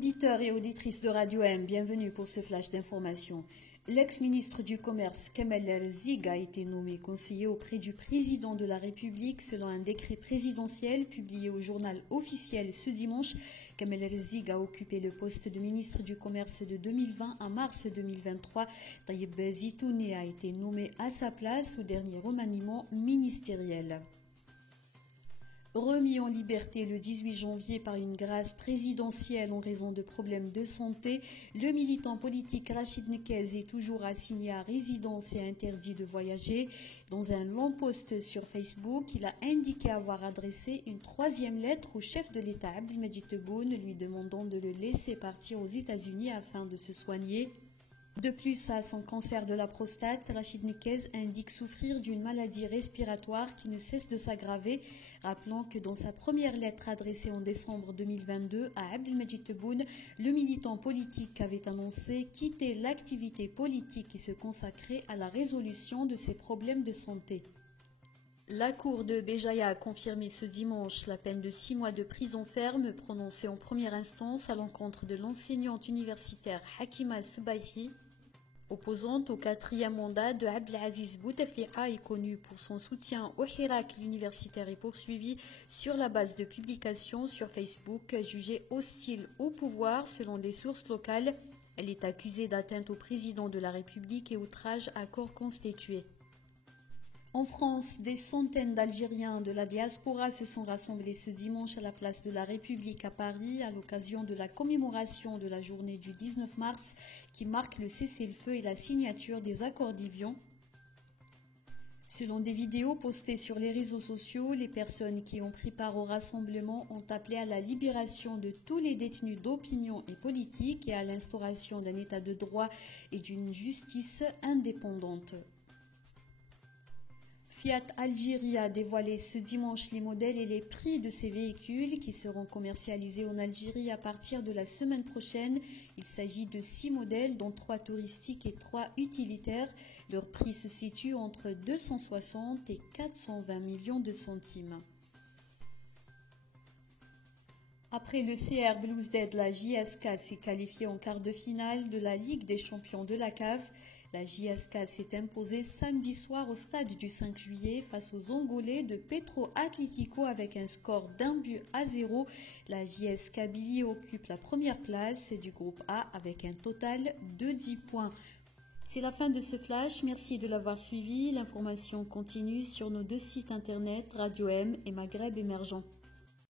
Auditeurs et auditrices de Radio M, bienvenue pour ce flash d'information. L'ex-ministre du Commerce, Kamel El-Zig, a été nommé conseiller auprès du président de la République selon un décret présidentiel publié au journal officiel ce dimanche. Kamel El-Zig a occupé le poste de ministre du Commerce de 2020 à mars 2023. Taïeb Zitouni a été nommé à sa place au dernier remaniement ministériel. Remis en liberté le 18 janvier par une grâce présidentielle en raison de problèmes de santé, le militant politique Rachid Nekez est toujours assigné à résidence et interdit de voyager. Dans un long post sur Facebook, il a indiqué avoir adressé une troisième lettre au chef de l'État Abdelmadjid Tebboune lui demandant de le laisser partir aux États-Unis afin de se soigner. De plus, à son cancer de la prostate, Rachid Nekez indique souffrir d'une maladie respiratoire qui ne cesse de s'aggraver, rappelant que dans sa première lettre adressée en décembre 2022 à Abdelmadjid Tebboune, le militant politique avait annoncé quitter l'activité politique et se consacrer à la résolution de ses problèmes de santé. La Cour de Béjaïa a confirmé ce dimanche la peine de 6 mois de prison ferme prononcée en première instance à l'encontre de l'enseignante universitaire Hakima Sbaihi, opposante au 4e mandat de Abdelaziz Bouteflika et connue pour son soutien au Hirak. L'universitaire est poursuivie sur la base de publications sur Facebook jugées hostiles au pouvoir selon des sources locales. Elle est accusée d'atteinte au président de la République et outrage à corps constitué. En France, des centaines d'Algériens de la diaspora se sont rassemblés ce dimanche à la place de la République à Paris à l'occasion de la commémoration de la journée du 19 mars qui marque le cessez-le-feu et la signature des accords d'Évian. Selon des vidéos postées sur les réseaux sociaux, les personnes qui ont pris part au rassemblement ont appelé à la libération de tous les détenus d'opinion et politique et à l'instauration d'un état de droit et d'une justice indépendante. Fiat Algérie a dévoilé ce dimanche les modèles et les prix de ses véhicules qui seront commercialisés en Algérie à partir de la semaine prochaine. Il s'agit de 6 modèles dont 3 touristiques et 3 utilitaires. Leur prix se situe entre 260 et 420 millions de centimes. Après le CR Belouizdad, la JSK s'est qualifiée en quart de finale de la Ligue des champions de la CAF. La JSK s'est imposée samedi soir au stade du 5 juillet face aux Angolais de Petro Atlético avec un score d'1-0. La JS Kabylie occupe la première place du groupe A avec un total de 10 points. C'est la fin de ce flash, merci de l'avoir suivi. L'information continue sur nos 2 sites internet Radio M et Maghreb Émergent.